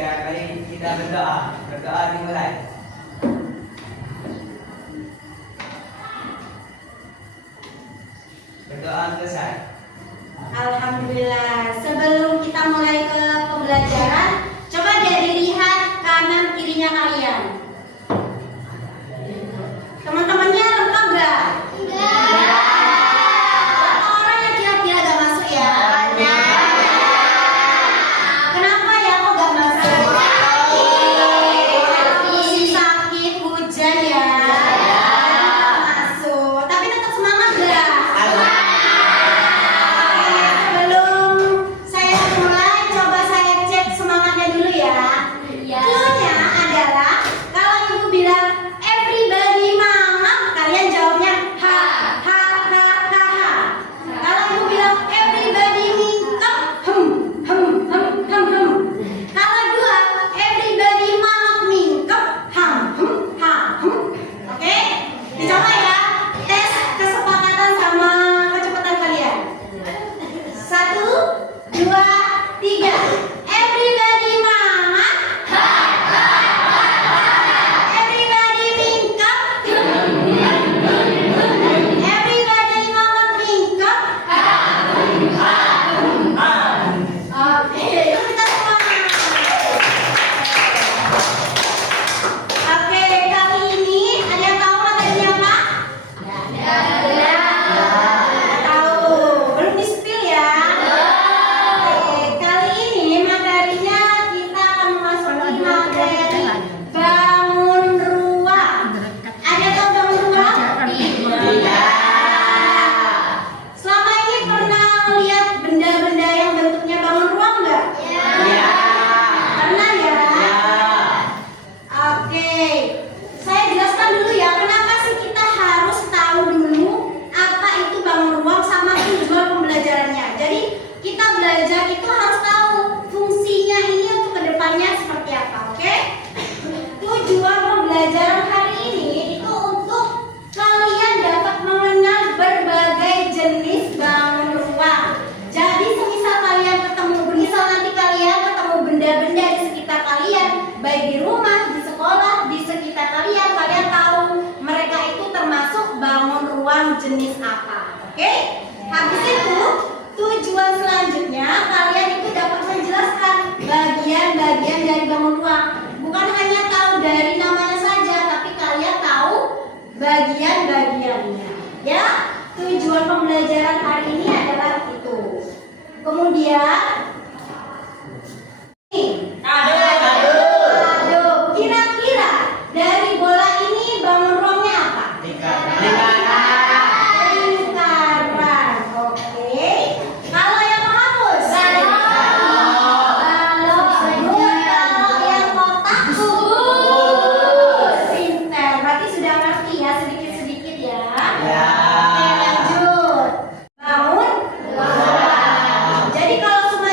Mari kita berdoa. Berdoa dimulai. Berdoa selesai. Alhamdulillah. Sebelum kita mulai ke pembelajaran, coba dilihat kanan kirinya kalian. Teman-temannya lengkap gak? Enggak. Orang yang kira-kira gak masuk ya? Kenapa ya kok gak masuk? Musim sakit, hujan ya? Masuk. Tapi tetap semangat gak? Sebelum saya mulai, coba saya cek semangatnya dulu ya. Cluenya adalah kalau ibu bilang everybody mangap, kalian jawabnya ha ha ha ha ha. Kalau ibu bilang everybody mingkem, hem. Kalau dua everybody mangap mingkem, hem. Oke? Dicoba ya. Tes kesepakatan sama kecepatan kalian. 1, 2, 3. Everybody mangap. Everybody mingkem. Everybody mangap mingkem. Oke, yuk kita semangat. Oke, kali ini ada yang tahu materinya apa? Nggak tahu. Belum di-spill ya? Oke, kali ini materinya kita akan memasuki materi bangun ruang. Ada yang tahu bangun ruang? Iya. Selama ini pernah lihat benda-benda yang bentuknya bangun ruang nggak? Iya. Pernah ya? Oke, saya jelaskan dulu ya, kenapa sih kita harus tahu dulu apa itu bangun ruang sama tujuan pembelajarannya. Jadi kita belajar itu harus tahu fungsinya ini untuk kedepannya seperti apa, oke? Tujuan pembelajaran hari ini itu untuk kalian dapat mengenal berbagai jenis bangun ruang. Jadi semisal nanti kalian ketemu benda-benda di sekitar kalian, baik di rumah, di sekolah, di sekitar kalian tahu mereka itu termasuk bangun ruang jenis apa. Oke? Habis itu tujuan selanjutnya kalian itu dapat menjelaskan bagian-bagian dari bangun ruang. Bukan hanya tahu dari namanya saja, tapi kalian tahu bagian-bagiannya. Ya, tujuan pembelajaran hari ini adalah itu. Kemudian aduh, kira-kira dari bola ini bangun ruangnya apa? Lingkaran. Oke. Kalau yang menghapus? Kalau yang kotak? Pintar. Berarti sudah ngerti ya sedikit-sedikit ya. Ya. Oke, lanjut. Bangun. Jadi kalau cuma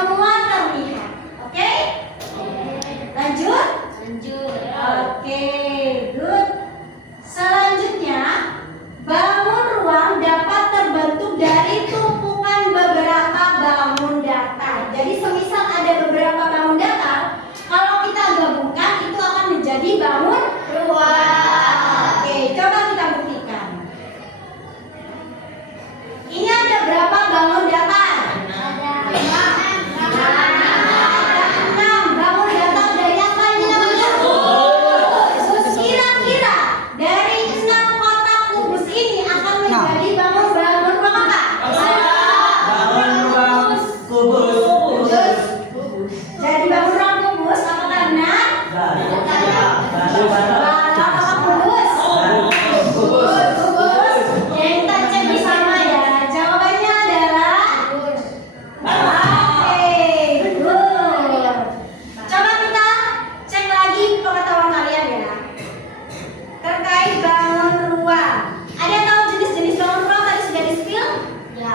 semua terlihat. Oke? Lanjut? Oke, good. Selanjutnya, bangun ruang dapat terbentuk dari tumpukan beberapa bangun datar. Jadi semisal ada beberapa bangun datar, kalau kita gabungkan itu akan menjadi bangun ruang. Oke, coba kita buktikan. Ini ada berapa bangun datar? Ada 6 bangun datar dari apa ini namanya? Kira-kira dari 6 kotak kubus ini akan menjadi bangun-bangun ruang apa? Bangun ruang kubus. Jadi bangun ruang kubus apakah benar? Balap apa kubus? Kubus. Ya, kita cek bersama ya. Jawabannya adalah oke, good. Coba kita cek lagi pengetahuan kalian ya. Terkait bangun ruang. Ada yang tahu jenis-jenis bangun ruang tadi sudah di-spill? Ya.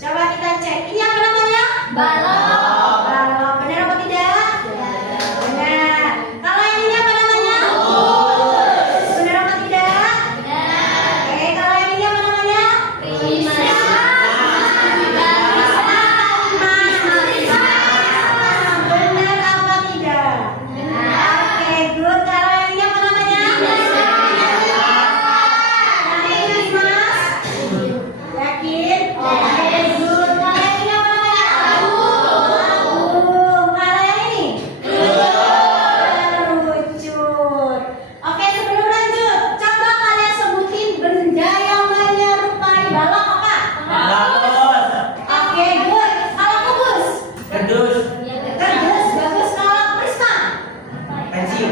Coba kita cek. Ini apa namanya? Balok. Balok. Benar apa tidak? Benar. Kalau yang ini apa namanya? Benar apa tidak? Oke, kalau yang ini apa namanya? Benar apa tidak? Oke, good. Kalau yang ini apa namanya? Yakin, Mas? Yakin? Oke, good. Kalau yang ini apa namanya? Kalau yang ini? Kerucut. Oke, sebelum lanjut, coba kalian sebutin benda yang menyerupai balok apa? Oke, good. Kalau kubus? Kerdus. Kardus, bagus. Kalau prisma? Pensil.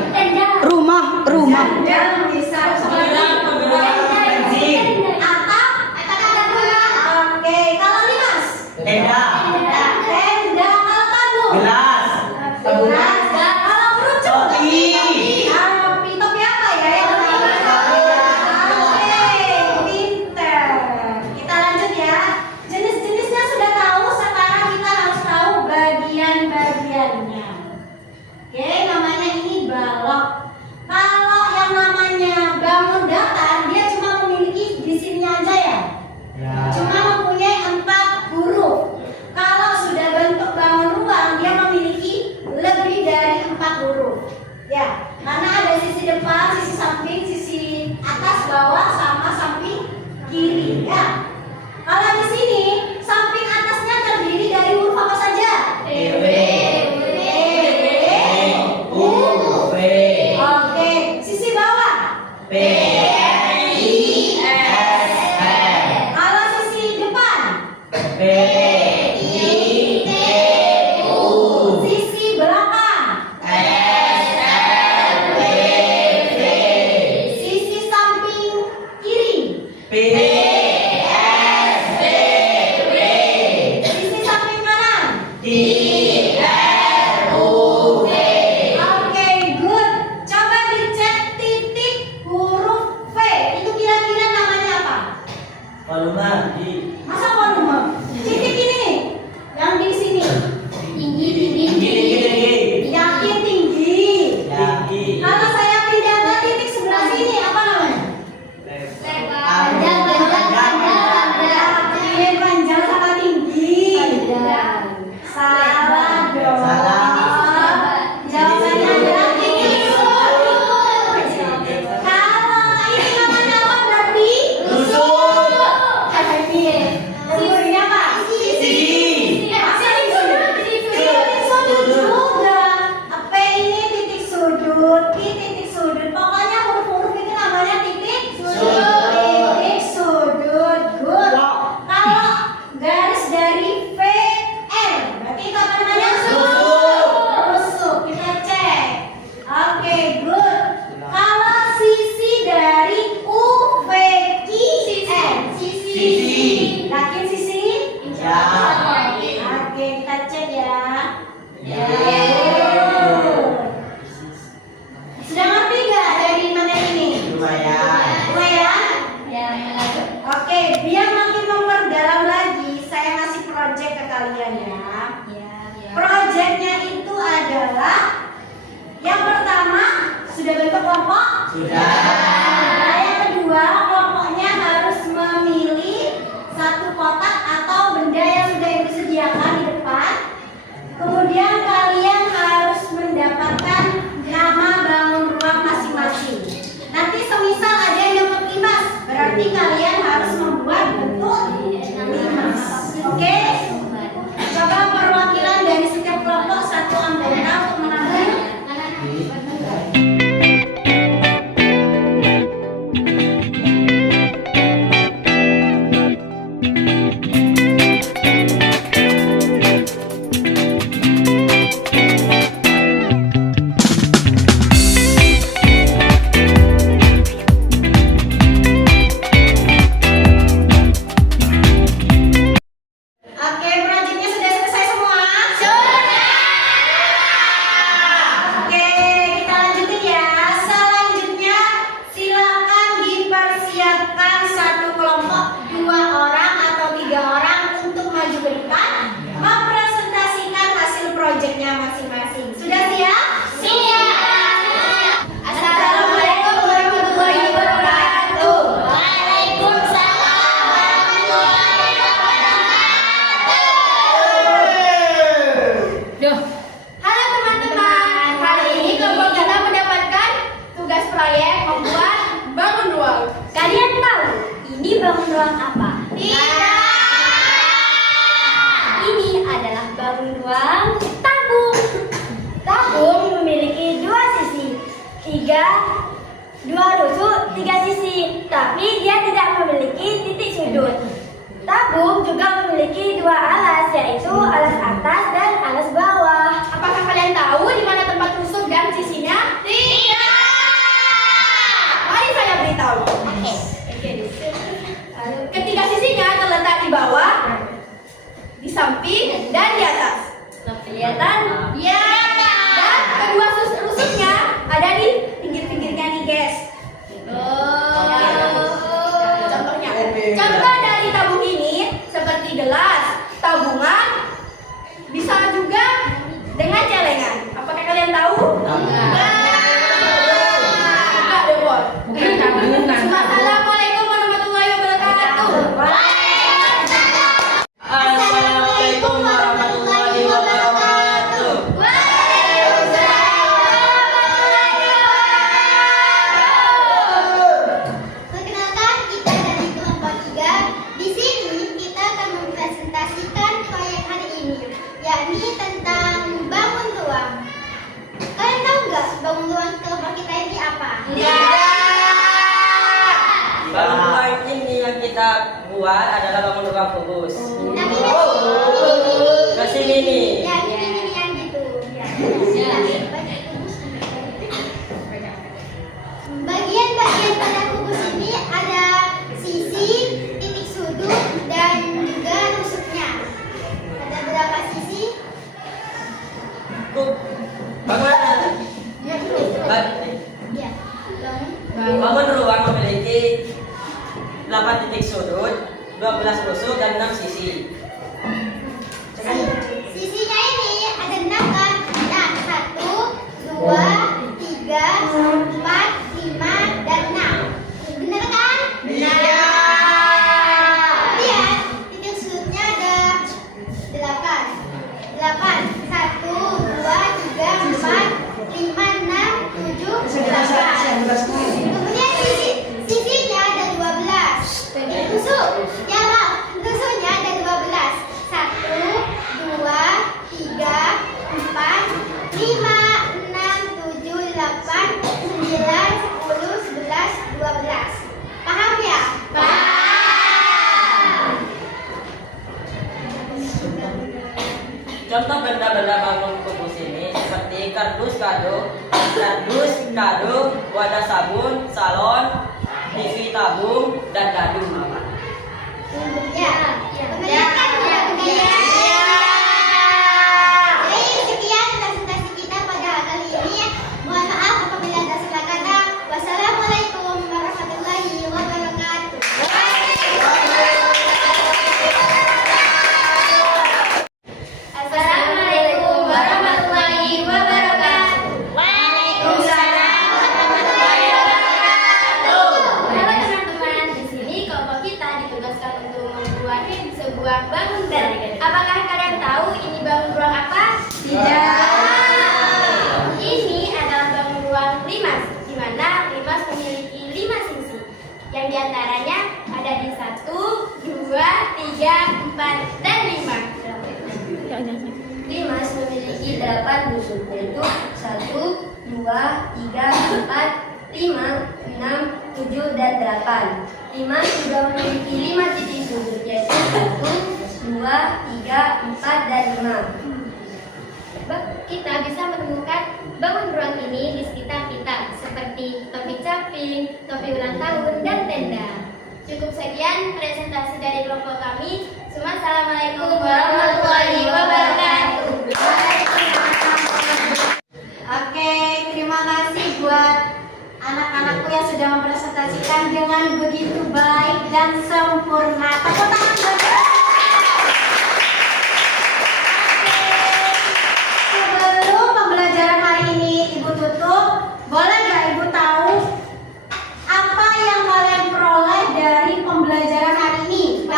Rumah. Sandal bisa. Pensil. Atap? Oke, kalau limas? Tenda. Tenda. Kalau tabung? Gelas. Gelas. Kalau kerucut? Topi. Topi apa ya? Oke, pinter. Kita lanjut ya. Jenis-jenisnya sudah tahu, sekarang kita harus tahu bagian-bagiannya. Oke, namanya ini balok. Kalau yang namanya bangun datar, dia cuma memiliki di sini aja ya. Cuma mempunyai 4 huruf. Kalau sudah bentuk bangun ruang, dia memiliki lebih dari 4 huruf. Ya, karena ada sisi depan, sisi samping, sisi atas, bawah, sama samping kiri. Ya. Kalau di sini samping atasnya terdiri dari huruf apa saja? EW. U. V. Oke, sisi bawah. P. I. S. M. Kalau sisi depan. P. I. T. U. Sisi belakang. S. L. T. V. Sisi samping kiri. P. Sudah. Nah, yang kedua, kelompoknya harus memilih satu kotak atau benda yang sudah disediakan di depan. Kemudian kalian harus mendapatkan nama bangun ruang masing-masing. Nanti semisal ada yang dapat 5, berarti kalian harus membuat bentuk 5. Oke? Coba perwakilan dari setiap kelompok satu anggota untuk menambahi. Oke, proyeknya sudah selesai semua? Sudah. Oke, kita lanjutin ya. Selanjutnya, silakan dipersiapkan satu kelompok 2 orang atau 3 orang untuk maju ke depan, mempresentasikan hasil proyeknya masing-masing. Sudah siap? Siap. Assalamualaikum warahmatullahi wabarakatuh. Waalaikumsalam warahmatullahi wabarakatuh. Halo teman-teman, hari ini kelompok kita mendapatkan tugas proyek membuat bangun ruang. Kalian tahu ini bangun ruang apa? Tidak. Ini adalah bangun ruang tabung. Tabung memiliki 2 sisi, 2 rusuk, 3 sisi, tapi dia tidak memiliki titik sudut. Tabung juga memiliki 2 alas, yaitu alas atas dan alas bawah. Apakah kalian tahu di mana tempat rusuk dan sisinya? Tidak. Mari saya beritahu. Oke. Ketiga sisinya terletak di bawah, di samping, dan di atas. Kelihatan? Ya. Dan kedua rusuknya ada di pinggir-pinggirnya nih, guys. Contohnya. Contoh dari tabung ini seperti gelas, tabungan, bisa juga dengan celengan. Apakah kalian tahu? Enggak deh, Boy. Assalamualaikum warahmatullahi wabarakatuh. Assalamualaikum warahmatullahi wabarakatuh. Perkenalkan, kita dari kelompok 3. Di sini kita akan mempresentasikan proyek hari ini, yakni tentang bangun ruang. Kalian tahu nggak bangun ruang kelompok kita ini apa? Bangun ruang ini yang kita buat adalah bangun ruang kubus. Tapi Kesini nih. yang ini yang gitu. Bagian-bagian pada kubus ini ada sisi, titik sudut, dan juga rusuknya. Ada berapa sisi? Bangun. Ya. Bangun ruang memiliki 8 titik sudut, 12 rusuk dan 6 sisi. Sisinya ini ada 6 kan? Nah, 1, 2, 3, 4, 5, dan 6. Bener kan? Iya. Lihat, titik sudutnya ada 8. 8. 1, 2, 3, 4, 5, 6, 7, 8. Kemudian sisinya ada 12. Rusuk. Ya, Bang. Rusuknya ada 12. 1, 2, 3, 4, 5, 6, 7, 8, 9, 10, 11, 12. Paham ya? Paham. Contoh benda-benda bangun kubus ini seperti kardus kado, wadah sabun, salon, TV tabung, dan dadu. Ya. Kemudian ya. Jadi sekian presentasi kita pada kali ini. Mohon maaf apabila ada salah kata. Wassalamualaikum warahmatullahi wabarakatuh. Assalamualaikum warahmatullahi wabarakatuh. Waalaikumsalam warahmatullahi wabarakatuh. memiliki 8 busuk, yaitu 1, 2, 3, 4, 5, 6, 7, dan 8. 5 juga memiliki 5 titik sudut, yaitu 1, 2, 3, 4, dan 5. Kita bisa menemukan bangun ruang ini di sekitar kita, seperti topi caping, topi ulang tahun, dan tenda. Cukup sekian presentasi dari kelompok kami. Semua assalamualaikum warahmatullahi wabarakatuh. Oke, terima kasih buat anak-anakku yang sudah mempresentasikan dengan begitu baik dan sempurna. Tepuk tangan buat mereka. Sebelum pembelajaran hari ini Ibu tutup, boleh nggak Ibu tahu apa yang kalian peroleh dari pembelajaran hari ini?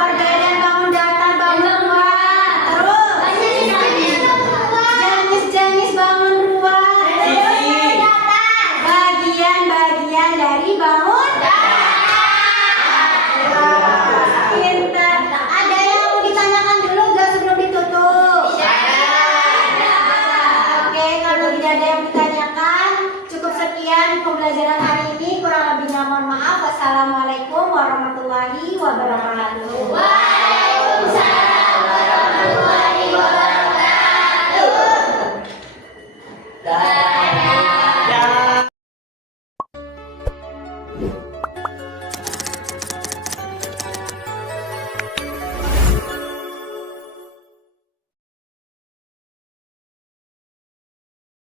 Perbedaan bangun datar, bangun ruang, terus jenis-jenis bangun ruang, bagian-bagian dari bangun. Pintar. Ada yang mau ditanyakan dulu nggak sebelum ditutup? Oke, kalau tidak ada yang ditanyakan, cukup sekian pembelajaran hari ini. Kurang lebihnya mohon maaf. Wassalamualaikum warahmatullahi wabarakatuh.